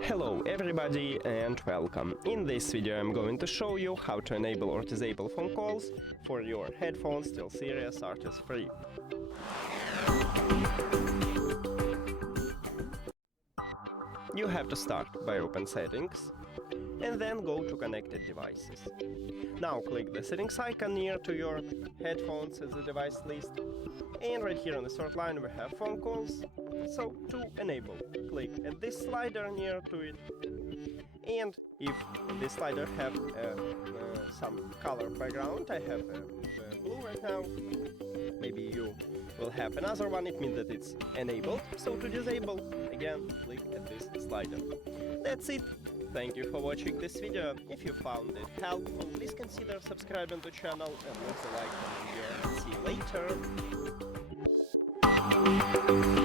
Hello everybody and welcome. In this video I'm going to show you how to enable or disable phone calls for your headphones STEELSERIES Arctis 3. You have to start by open settings and then go to connected devices. Now click the settings icon near to your headphones as the device list, and right here on the third line we have phone calls. So to enable, click at this slider near to it, and if this slider have some color background, I have blue right now, maybe you will have another one, it means that it's enabled. So to disable, again click at this slider. That's it. Thank you for watching this video. If you found it helpful, please consider subscribing to the channel and leave a like on the video. See you later.